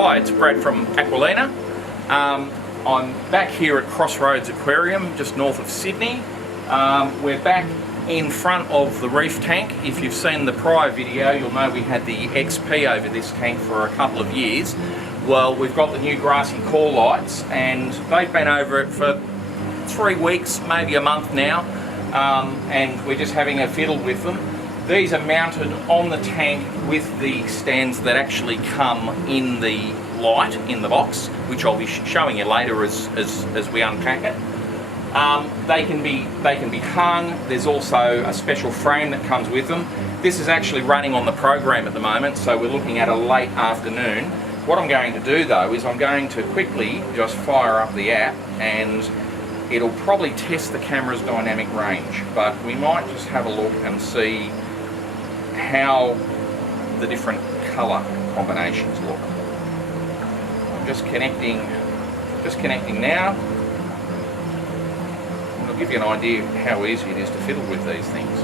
Hi, it's Brad from Aqualina. I'm back here at Crossroads Aquarium, just north of Sydney. We're back in front of the reef tank. If you've seen the prior video, you'll know we had the XP over this tank for a couple of years. Well, we've got the new Grassy core lights, and they've been over it for 3 weeks, maybe a month now, and we're just having a fiddle with them. These are mounted on the tank with the stands that actually come in the light in the box, which I'll be showing you later as we unpack it. They can be hung. There's also a special frame that comes with them. This is actually running on the program at the moment, so we're looking at a late afternoon. What I'm going to do though is I'm going to quickly just fire up the app, and it'll probably test the camera's dynamic range, but we might just have a look and see how the different colour combinations look. I'm just connecting now. And I'll give you an idea of how easy it is to fiddle with these things.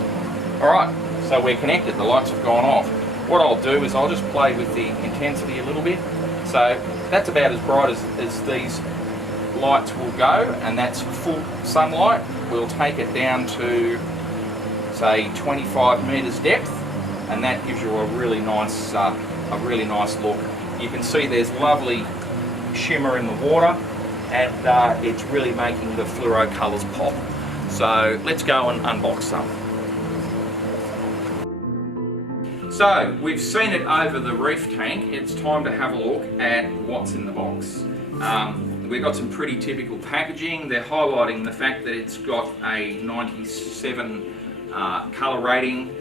Alright, so we're connected, the lights have gone off. What I'll do is I'll just play with the intensity a little bit. So that's about as bright as these lights will go, and that's full sunlight. We'll take it down to say 25 metres depth, and that gives you a really nice look. You can see there's lovely shimmer in the water, and it's really making the fluoro colours pop. So let's go and unbox some. So we've seen it over the reef tank. It's time to have a look at what's in the box. We've got some pretty typical packaging. They're highlighting the fact that it's got a 97 colour rating.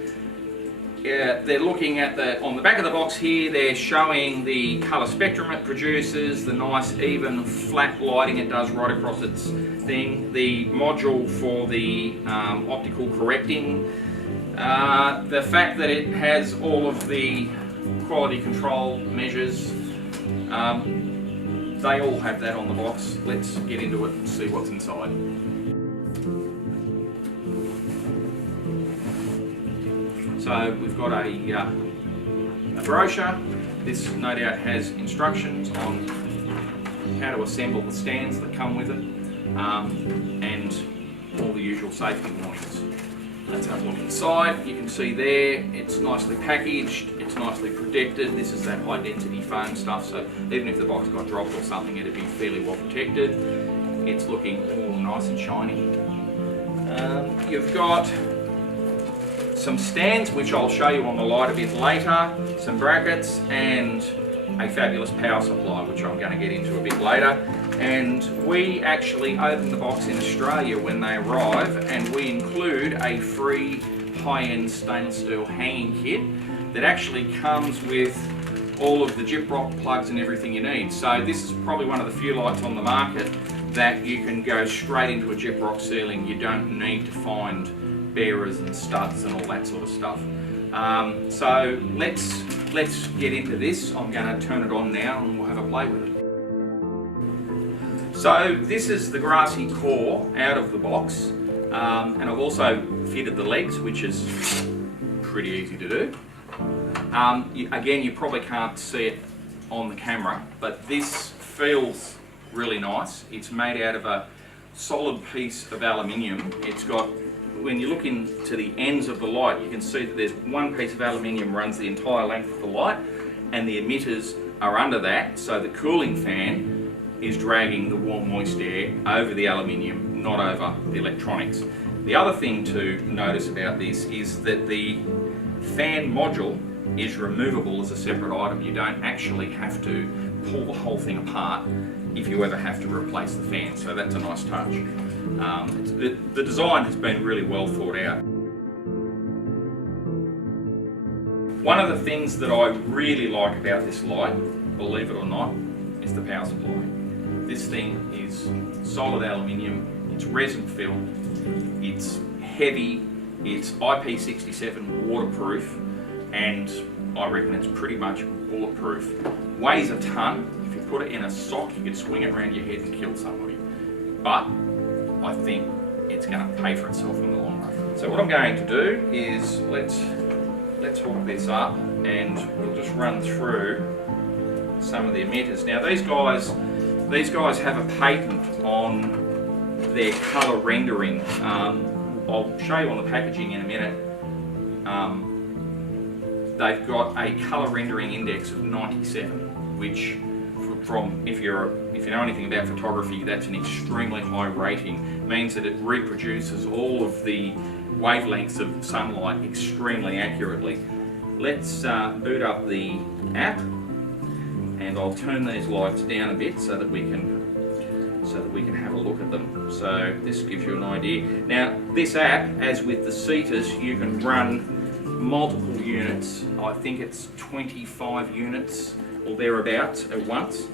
They're looking at on the back of the box here, they're showing the colour spectrum it produces, the nice even flat lighting it does right across its thing, the module for the optical correcting, the fact that it has all of the quality control measures. They all have that on the box. Let's get into it and see what's inside. So we've got a brochure. This no doubt has instructions on how to assemble the stands that come with it, and all the usual safety warnings. Let's have a look inside. You can see there, it's nicely packaged, it's nicely protected. This is that high density foam stuff, so even if the box got dropped or something, it'd be fairly well protected. It's looking all nice and shiny. You've got some stands, which I'll show you on the light a bit later, some brackets, and a fabulous power supply, which I'm going to get into a bit later. And we actually open the box in Australia when they arrive, and we include a free high-end stainless steel hanging kit that actually comes with all of the gyprock plugs and everything you need. So this is probably one of the few lights on the market that you can go straight into a gyprock ceiling. You don't need to find bearers and studs and all that sort of stuff. So let's get into this. I'm going to turn it on now and we'll have a play with it. So this is the Grassy core out of the box, and I've also fitted the legs, which is pretty easy to do. Again, you probably can't see it on the camera, but this feels really nice. It's made out of a solid piece of aluminium. It's got, when you look into the ends of the light, you can see that there's one piece of aluminium runs the entire length of the light, and the emitters are under that, so the cooling fan is dragging the warm moist air over the aluminium, not over the electronics. The other thing to notice about this is that the fan module is removable as a separate item. You don't actually have to pull the whole thing apart if you ever have to replace the fan, so that's a nice touch. The design has been really well thought out. One of the things that I really like about this light, believe it or not, is the power supply. This thing is solid aluminium, it's resin filled, it's heavy, it's IP67 waterproof, and I reckon it's pretty much bulletproof. Weighs a ton. If you put it in a sock, you could swing it around your head and kill somebody. But I think it's going to pay for itself in the long run. So what I'm going to do is let's hook this up, and we'll just run through some of the emitters. Now these guys have a patent on their colour rendering. I'll show you on the packaging in a minute. They've got a colour rendering index of 97, which if you know anything about photography, that's an extremely high rating. It means that it reproduces all of the wavelengths of sunlight extremely accurately. Let's boot up the app, and I'll turn these lights down a bit so that we can have a look at them. So this gives you an idea. Now this app, as with the Cetus, you can run multiple units. I think it's 25 units or thereabouts at once,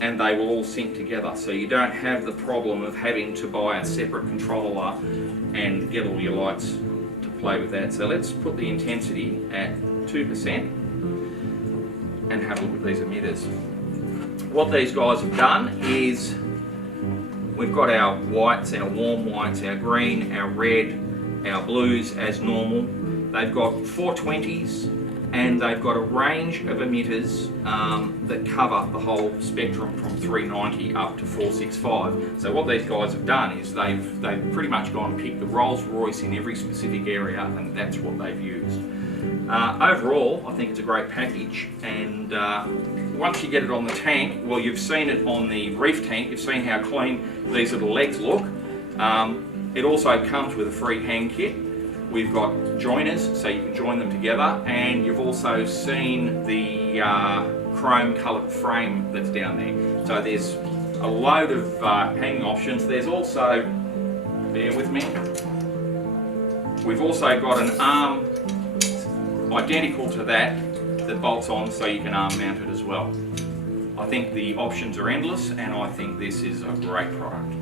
and they will all sync together, so you don't have the problem of having to buy a separate controller and get all your lights to play with that. So let's put the intensity at 2% and have a look at these emitters. What these guys have done is we've got our whites, our warm whites, our green, our red, our blues as normal. They've got 420s, and they've got a range of emitters that cover the whole spectrum from 390 up to 465. So what these guys have done is they've pretty much gone and picked the Rolls Royce in every specific area, and that's what they've used. Overall, I think it's a great package, and once you get it on the tank, well, you've seen it on the reef tank, you've seen how clean these little legs look. It also comes with a free hang kit. We've got joiners, so you can join them together, and you've also seen the chrome coloured frame that's down there. So there's a load of hanging options. There's also, bear with me, we've also got an arm identical to that bolts on, so you can arm mount it as well. I think the options are endless, and I think this is a great product.